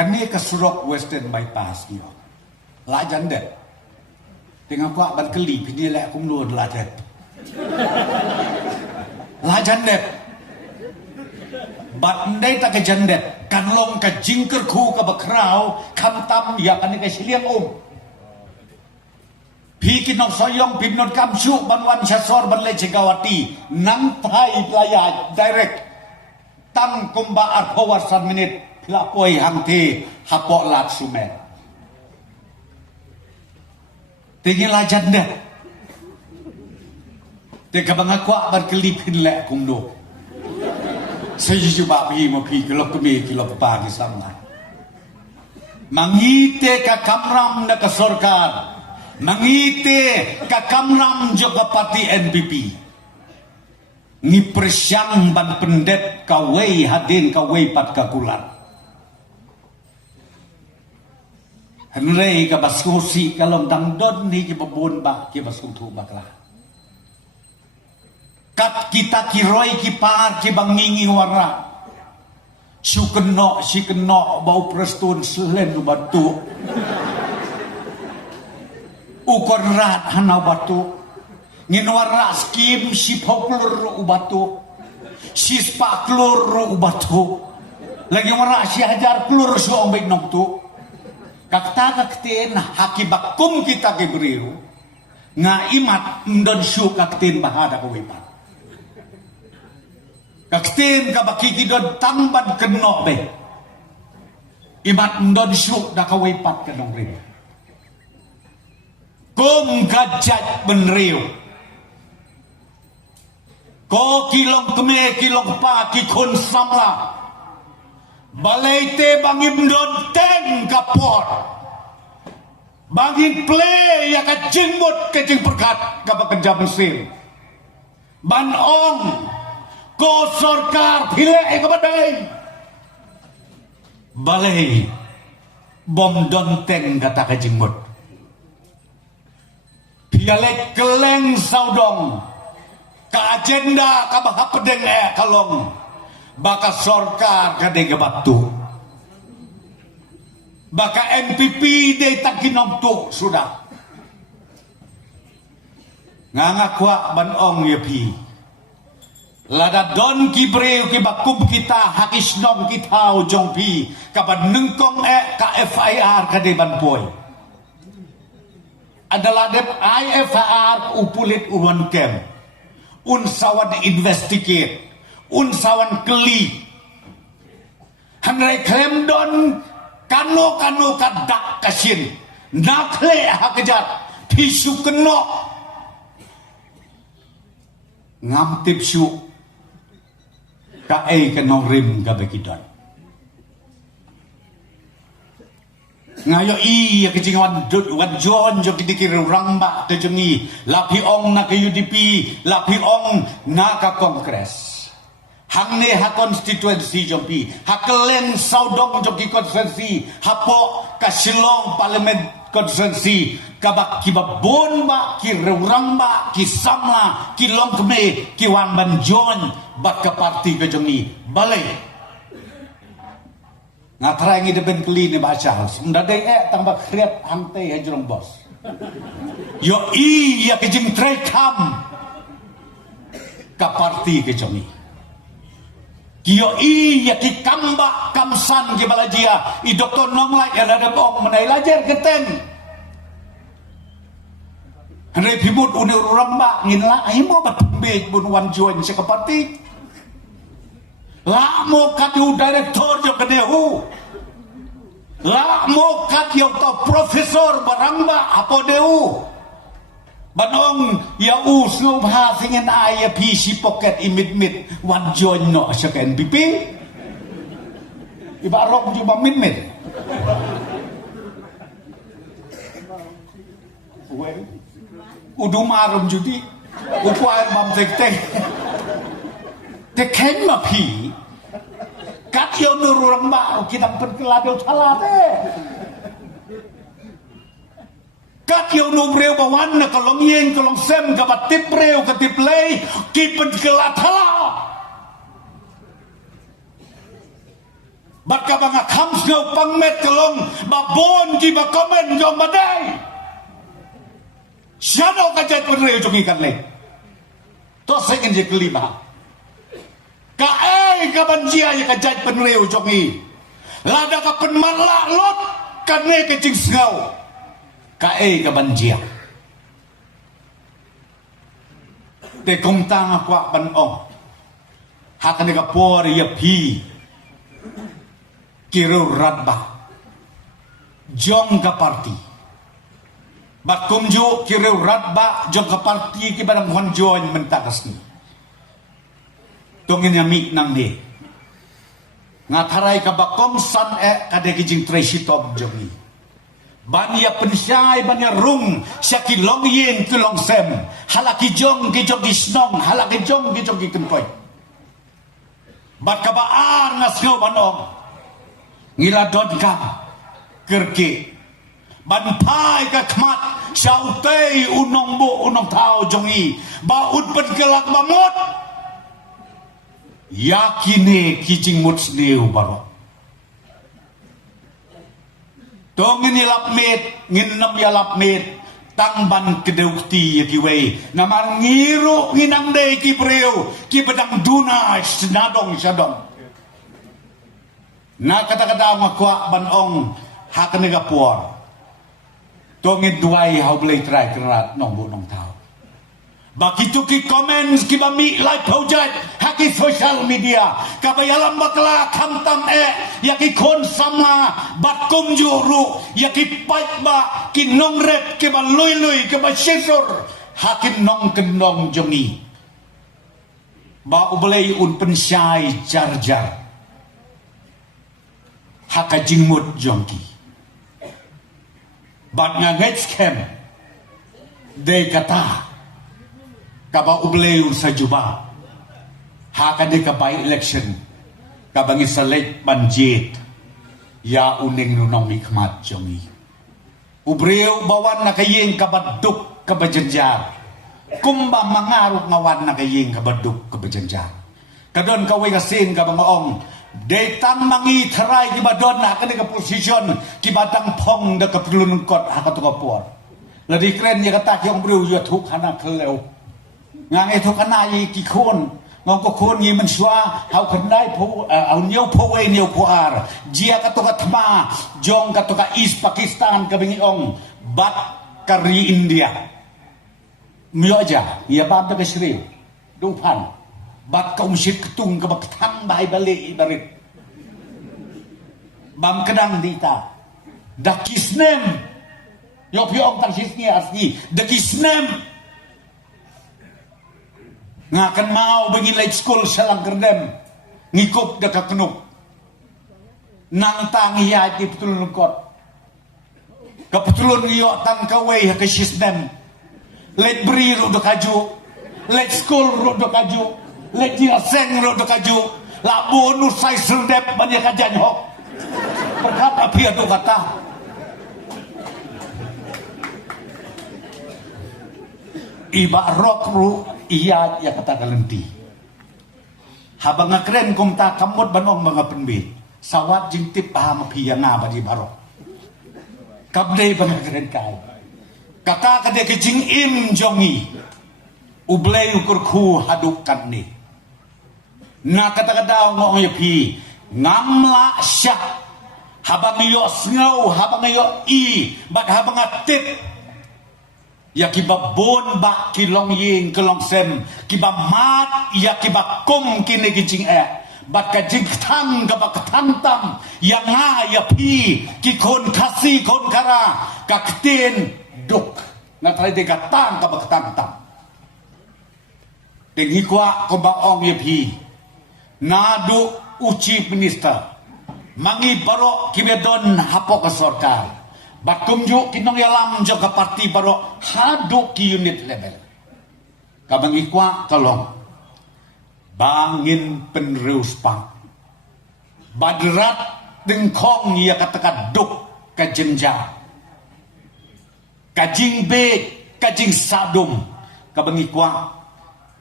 Kani kesurok Western Bypass dia. Lajan deh. Tengah kuat ban kelip ni lek kum lun lajan. Lajan deh. Bat ndai tak kejan deh. Kan long ka jingker ku ka bakrau kam tam ya kan ka siliang Pi kinok soyong pinot kamsu banwan syasor banle cegawati nang thai playa direct tang kumba arpawar 1 minit pelapoi hangte hapok lat sumet tinggi lajan dah teka bangakwa berkelipin lek kumdo saya cuba pi mo pi kelok kemi kelok pagi sama mangite ka kamram na kasorkar mangite ka kamram juga parti NPP ni presyang ban pendet kawai hadin kawai pat kakulan Henry ka baskusi kalom dangdon ni ki babon ba ki baskutu bakla kat kita kiroi ki par ki bangingi warna si keno bau prestun selen batu ukor rat hanau batu nginwarna skim si poklur ubatu si spaklur ubatu lagi warna si hajar klur su ombek noktu kakta kakten hakibakum kita kebriu ngaimat ndon su kakten bahada kewipat kakten kabaki kidon tangban kenok be imat ndon su da kewipat kenong riu kum kajat benriu ko kilong keme kilong pa kikun samla balai te bangin don teng kapor bangin play ya ka jingmut ke jing perkat ka bekerja mesin ban ong ko sorkar pile ke badai balai bom don teng kata ka jingmut pialek keleng saudong ka agenda ka bahap pedeng kalong baka sorkar kadege batu baka NPP de takinom tu sudah ngangakwa banong yepi lada don kibreu ki bakum kita hakisnom kita ujong pi kapan nengkong ka FIR kade banpoy adalah dep IFR upulit uwan kem unsawan investigate unsawan keli hanrai klem don kano kadak kasin nakle hakejat tisu keno ngamtip su kae kenong rim kabekidon ngayo iya kejingan wan jon jo kidikir rangba tejengi lapi ong na ke UDP lapi ong na ka kongres hangne ha konstituensi jompi hakelen saudong joki konstituensi hapo kasilong parlemen konstituensi kabak kibabon ba ki reurang ba ki samla ki longkme ki wan banjon bak ke parti kejongi balai ngatrangi deben keli ni baca sundadai tambah kriat hangte hajrong bos yo iya kejing trekam ka parti kejongi Kio iya ki kamba kamsan ki balajia i doktor nonglai ada bong menai lajar keteng hanai pimut une urang ba ngin la ai mo batbe bun wan join se kapati la mo katu director jo kedehu la mo kat yo to profesor barang ba apo dehu banong ya usno bha singen aya PC pocket imit wan join no sa NPP ibarok juga mit udu marum judi ukwai bam tek ken ma pi kat yo nururang ba kita perkelado salate kat yo no breu bawan na kalong yen kalong sem ka batip breu ka tiplay kipen kelatala Bat ka mga kams ng pangmet kalong babon ki ba komen jong baday. Siya daw kajat penreo jong ikan le. To second je kelima. Kaay kabanjia ya kajat penreo jong i. Lada ka penmarla lot kane kecing sengau. Kaay kabanjia. Te kong tanga kwa banong. Hakan ka por ya pi. Kiro radba jong ka parti bat kumju kiro radba jong ka parti ki badang honjoin mentakas ni tongin yami nang ni ngatarai ka bakom san kade kijing tresitop jongi banya pensyai banya rung syaki long yin ki long sem halaki jong ki snong halaki jong ki kenpoy bat ka baan ngasngau banong ngila don ka kerke ban pai ka khmat sautei unong bo unong thao jongi ba ut pen kelak mamot yakine kijing mut sneu baro tong ni lap met ngin nam ya lap met tang ban kedeukti ki wei namar ngiru nginang de ki breu ki bedang duna snadong sadong. Na kata-kata makwa banong hakaniga puor. Tongit duai hau boleh try kerat nong bu nong tau. Bakitu ki comments ki bami like project haki social media. Kabayalam bakla kamtam yaki kon sama batkum juru yaki paik ba ki nong rep ki ba lui ki ba shisur hakin nong kenong jongi. Ba ubelai un pensyai jar-jar. Haka jingmut jongki bat ngaget scam de kata kaba ubleu sajuba haka de kabai election kabangi select banjit ya uning nunong hikmat jongi ubreu bawan nakayeng kabaduk kabajanjar kumba mangaruk ngawan nakayeng kabaduk kabajanjar kadon kaway kasin kabangong Detan mangi terai ki badon nak ke posisyon ki batang pong de keperluan kot hak tu kapor. Ladi keren ya kata ki ong bru ya thuk hana keleu. Ngang e thuk hana yi ki khon ngong ko khon yi men swa hau khandai pho au nyau pho we nyau pho ar. Jia ka to ka thma jong ka to ka East Pakistan ka bingi ong bat kari India. Myo aja ya bab de Sri. Dung pan. Bat kaum syit ketung ke baktan bahai balik ibarit bam kedang dita dakisnem yok yok tang sisni asni dakisnem ngakan mau bagi late school salang kerdem ngikup deka kenuk nang tang iya di betul lengkot kepetulun yok tang kawai ke sisnem late beri ru dekaju late school ru dekaju Lagi seng ro dekaju la bonus sai serdep banyak kajan hok berkata pia do kata iba rok ru iya ya kata kalenti habang keren kum ta kamot banong mga penbit sawat jing tip paham pia nga ba di barok kabdei bang keren kai kata kade kejing im jongi ublei ukur ku hadukan ni na kata-kata ngong yapi ngamla syak habang yo sngau habang yo bat habang atip ya kiba bon ba kilong ying kilong sem kiba mat ya kiba kum kini kijing bat kajing tang kaba ketantam yang nga yapi ki kon kasi kon kara kaktin duk na try de katang kaba ketantam dengi kwa kombaong yapi nadu uci minister mangi baro kibedon hapo ke sorkar bakumju kinong yalam jaga parti baro hadu ki unit level kabangi kwa tolong bangin penreus pang badrat dengkong ya katakan duk kajenja kajing be kajing sadum kabangi kwa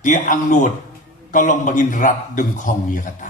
dia angnut kalong bangin rat dengkong ya kata